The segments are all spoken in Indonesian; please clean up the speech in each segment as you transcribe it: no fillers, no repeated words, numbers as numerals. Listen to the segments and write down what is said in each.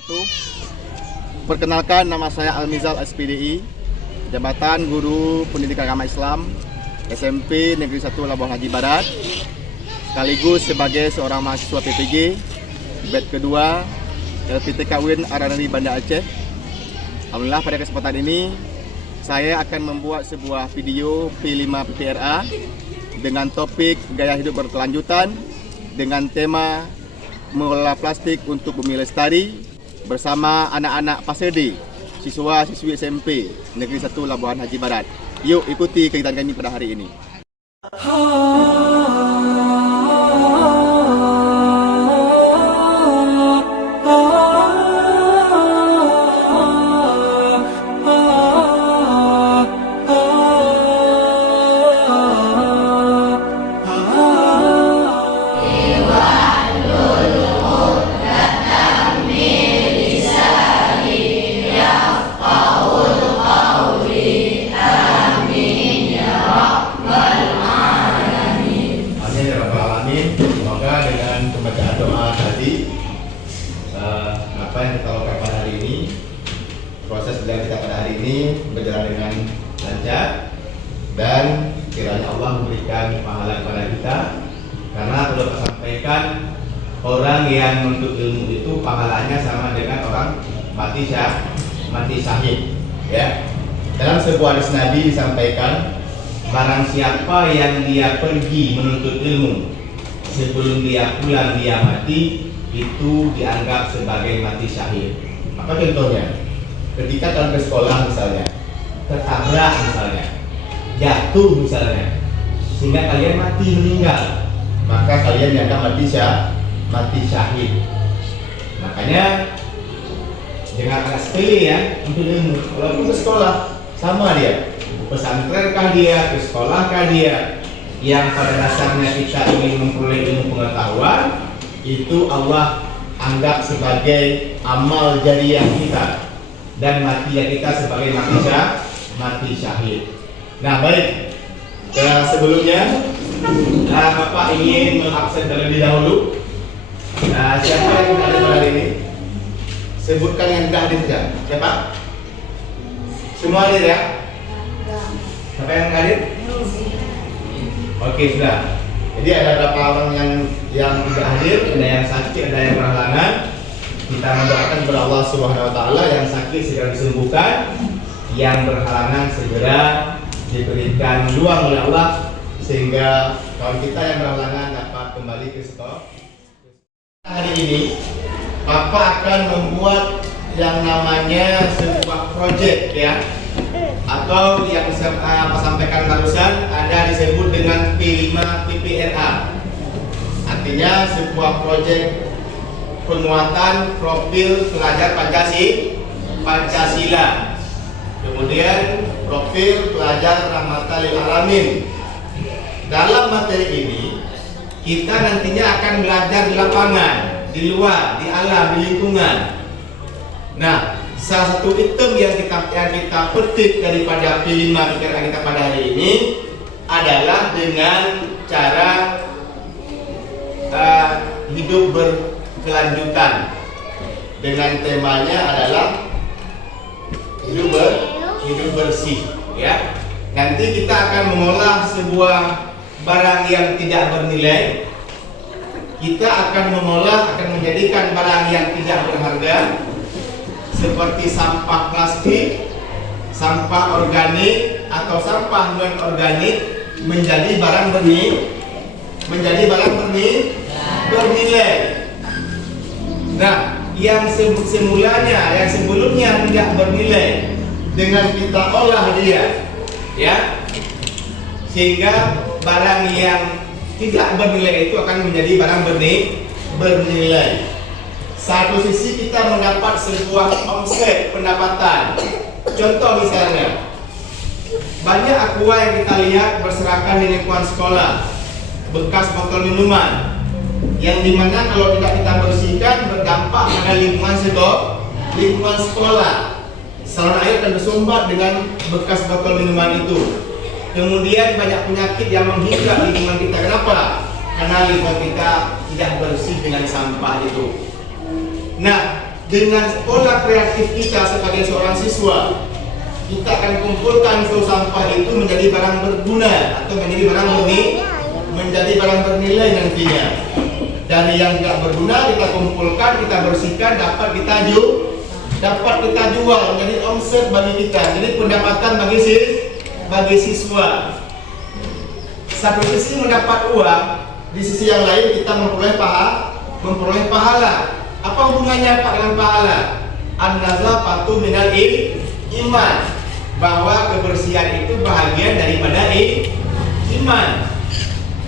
wabarakatuh. Perkenalkan, nama saya Almizal SPDI, Jabatan Guru Pendidikan Agama Islam SMP Negeri 1 Labuan Haji Barat, sekaligus sebagai seorang mahasiswa PPG batch kedua LPTK UIN Araneri Banda Aceh. Alhamdulillah, pada kesempatan ini saya akan membuat sebuah video P5 PPRA dengan topik gaya hidup berkelanjutan dengan tema mengelola plastik untuk bumi lestari bersama anak-anak Paserde, siswa-siswi SMP Negeri 1 Labuan Haji Barat. Yuk ikuti kegiatan kami pada hari ini. Semoga dengan pembacaan doa tadi, apa yang kita lakukan pada hari ini, proses belajar kita pada hari ini berjalan dengan lancar dan kiranya Allah memberikan pahala kepada kita. Karena perlu saya sampaikan, orang yang menuntut ilmu itu pahalanya sama dengan orang mati syahid. Ya. Dalam sebuah hadis Nabi disampaikan, barang siapa yang dia pergi menuntut ilmu sebelum dia pulang dia mati, itu dianggap sebagai mati syahid. Apa contohnya? Ketika kalian ke sekolah misalnya, tertabrak misalnya, jatuh misalnya, sehingga kalian mati meninggal, maka kalian dianggap mati syahid. Makanya jangan anak sepele ya untuk ilmu. Walaupun ke sekolah sama dia, pesantren kah dia, ke sekolah kah dia, yang pada dasarnya kita ingin memperoleh ilmu pengetahuan, itu Allah anggap sebagai amal jariah kita, dan matinya kita sebagai mati syahid. Nah baik, sebelumnya Bapak ingin mengabsen terlebih dahulu. Siapa yang sudah hadir pada hari ini? Sebutkan yang sudah hadir saja. Siapa? Semua hadir ya? Siapa yang hadir? Oke, sudah. Jadi ada beberapa orang yang tidak hadir, ada yang sakit, ada yang berhalangan. Kita mendoakan kepada Allah Subhanahu wa taala, yang sakit segera disembuhkan, yang berhalangan segera diberikan luang oleh Allah sehingga kawan kita yang berhalangan dapat kembali ke sekolah. Hari ini Bapak akan membuat yang namanya sebuah proyek ya, atau yang saya sampaikan barusan ada disebut dengan P5 PPRA. Artinya sebuah proyek penguatan profil pelajar Pancasila. Kemudian profil pelajar rahmatan lil alamin. Dalam materi ini kita nantinya akan belajar di lapangan, di luar, di alam, di lingkungan. Nah, salah satu item yang kita petik daripada P5 PPRA kita pada hari ini adalah dengan cara hidup berkelanjutan, dengan temanya adalah hidup bersih ya. Nanti kita akan mengolah sebuah barang yang tidak bernilai, kita akan menjadikan barang yang tidak berharga seperti sampah plastik, sampah organik atau sampah non organik menjadi barang bernilai. Nah, yang sebelumnya tidak bernilai, dengan kita olah dia, ya, sehingga barang yang tidak bernilai itu akan menjadi barang bernilai. Satu sisi kita mendapat sebuah omset pendapatan. Contoh misalnya, banyak aqua yang kita lihat berserakan di lingkungan sekolah, bekas botol minuman, yang dimana kalau tidak kita bersihkan berdampak pada lingkungan sekolah. Saluran air akan bersumbat dengan bekas botol minuman itu. Kemudian banyak penyakit yang menghingga lingkungan kita. Kenapa? Karena lingkungan kita tidak bersih dengan sampah itu. Nah, dengan pola kreatif kita sebagai seorang siswa, kita akan kumpulkan sampah itu menjadi barang berguna atau menjadi barang bernilai nantinya. Dari yang tidak berguna kita kumpulkan, kita bersihkan, dapat kita jual menjadi omset bagi kita, jadi pendapatan bagi siswa. Satu sisi mendapat uang, di sisi yang lain kita memperoleh pahala. Apa hubungannya Pak dengan pahala? An-nazafatu minal iman, bahwa kebersihan itu bahagian daripada iman.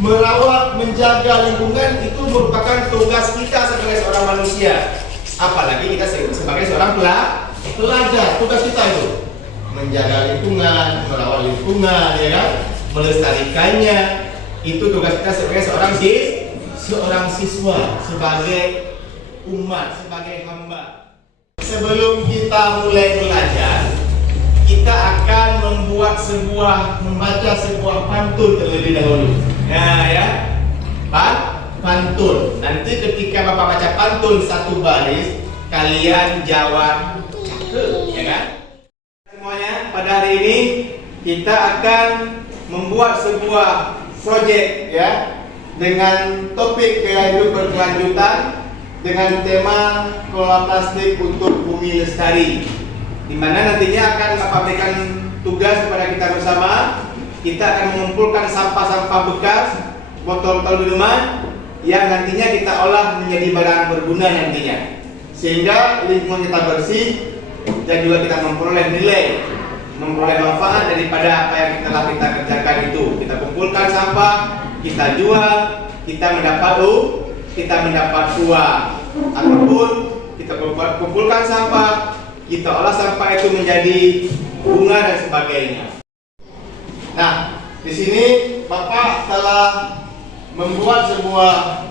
Merawat, menjaga lingkungan itu merupakan tugas kita sebagai seorang manusia. Apalagi kita sebagai seorang pelajar, tugas kita itu menjaga lingkungan, merawat lingkungan, ya kan? Melestarikannya. Itu tugas kita sebagai seorang siswa, sebagai umat, sebagai hamba. Sebelum kita mulai belajar, kita akan membaca sebuah pantun terlebih dahulu. Nah ya, pantun. Nanti ketika Bapak baca pantun satu baris, kalian jawab cakep, ya kan? Semuanya, pada hari ini kita akan membuat sebuah proyek ya, dengan topik gaya hidup berkelanjutan dengan tema kelola plastik untuk bumi lestari, di mana nantinya akan Bapak berikan tugas kepada kita bersama. Kita akan mengumpulkan sampah-sampah bekas, botol-botol minuman yang nantinya kita olah menjadi barang berguna nantinya, sehingga lingkungan kita bersih dan juga kita memperoleh nilai, memperoleh manfaat daripada apa yang telah kita kerjakan itu. Kita kumpulkan sampah, kita jual, kita mendapat uang, ataupun kita kumpulkan sampah, kita olah sampah itu menjadi bunga dan sebagainya. Nah, di sini Bapak telah membuat sebuah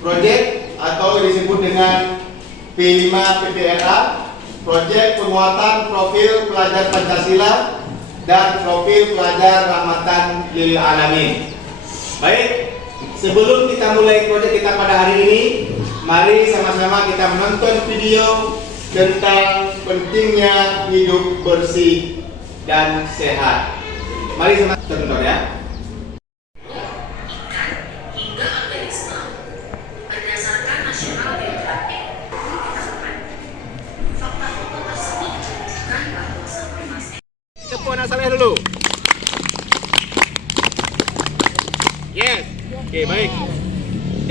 proyek atau disebut dengan P5 PPRA, proyek penguatan profil pelajar Pancasila dan profil pelajar rahmatan lil alamin. Baik, sebelum kita mulai proyek kita pada hari ini, mari sama-sama kita menonton video tentang pentingnya hidup bersih dan sehat. Mari sama-sama tonton ya. Tepuk saleh dulu. Yes. Oke, baik.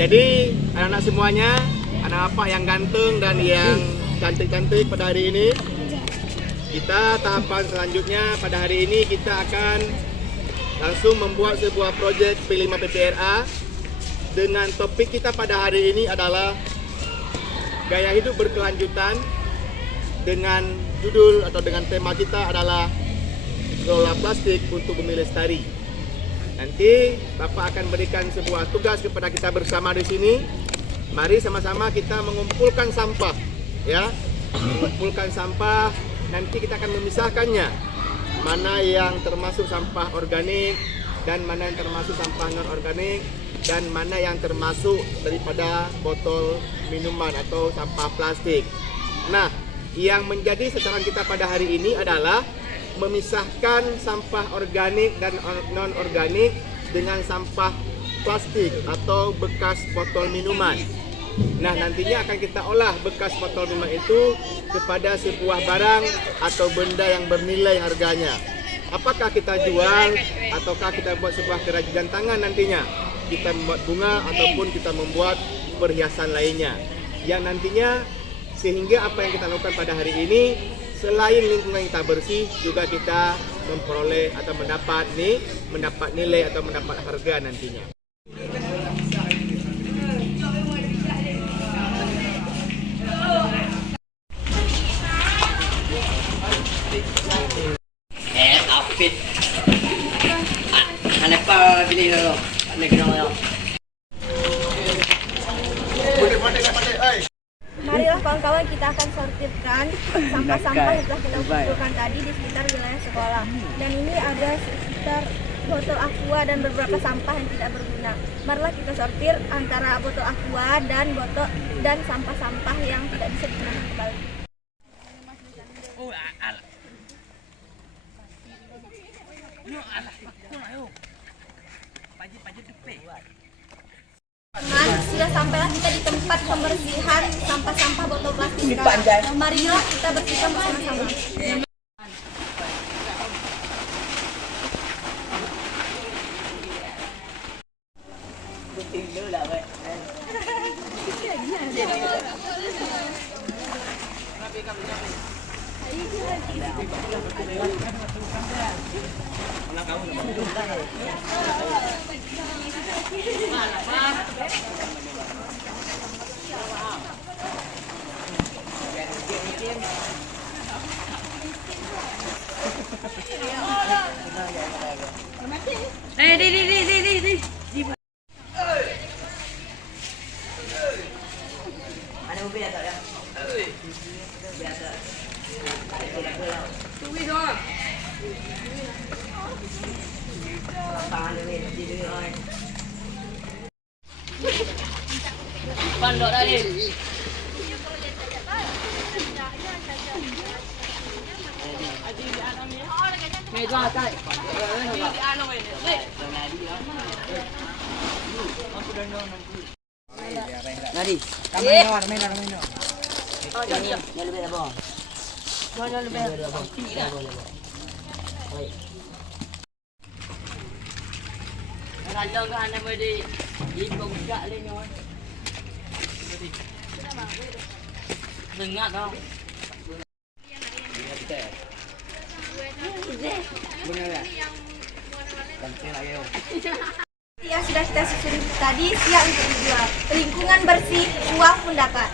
Jadi anak-anak semuanya, anak apa yang ganteng dan yang cantik-cantik pada hari ini, kita tahapan selanjutnya pada hari ini kita akan langsung membuat sebuah proyek P5 PPRA dengan topik kita pada hari ini adalah gaya hidup berkelanjutan, dengan judul atau dengan tema kita adalah kelola plastik untuk bumi lestari. Nanti Bapak akan berikan sebuah tugas kepada kita bersama di sini. Mari sama-sama kita mengumpulkan sampah, ya. Mengumpulkan sampah, nanti kita akan memisahkannya. Mana yang termasuk sampah organik dan mana yang termasuk sampah non organik dan mana yang termasuk daripada botol minuman atau sampah plastik. Nah, yang menjadi sasaran kita pada hari ini adalah memisahkan sampah organik dan non-organik dengan sampah plastik atau bekas botol minuman. Nah, nantinya akan kita olah bekas botol minuman itu kepada sebuah barang atau benda yang bernilai harganya. Apakah kita jual ataukah kita buat sebuah kerajinan tangan nantinya. Kita membuat bunga ataupun kita membuat perhiasan lainnya. Yang nantinya sehingga apa yang kita lakukan pada hari ini, selain lingkungan kita bersih, juga kita memperoleh atau mendapat nilai atau mendapat harga nantinya. Outfit. Anak pa bili na lo. Anak na lo. Marilah kawan-kawan, kita akan sortirkan sampah-sampah yang telah kita kumpulkan tadi di sekitar wilayah sekolah. Dan ini ada sekitar botol aqua dan beberapa sampah yang tidak berguna. Marilah kita sortir antara botol aqua dan botol dan sampah-sampah yang tidak bisa digunakan kembali. Sudah sampailah kita di tempat pembersihan sampah-sampah botol plastik. Marilah kita bersihkan bersama-sama. Ada mobil tak ya? Biasa. Tunggu dong. Lapangan dulu, di dulu. Pandok tadi. Meja atas. Nadi. Oh, jangan lebih apa? Jangan lebih apa? Tidak. Baik. Kalau kan anda boleh ibu buka lagi ni. Dengar kau. Benar. Yang sudah kita susun tadi siap untuk dijual. Lingkungan bersih, uang pun dapat.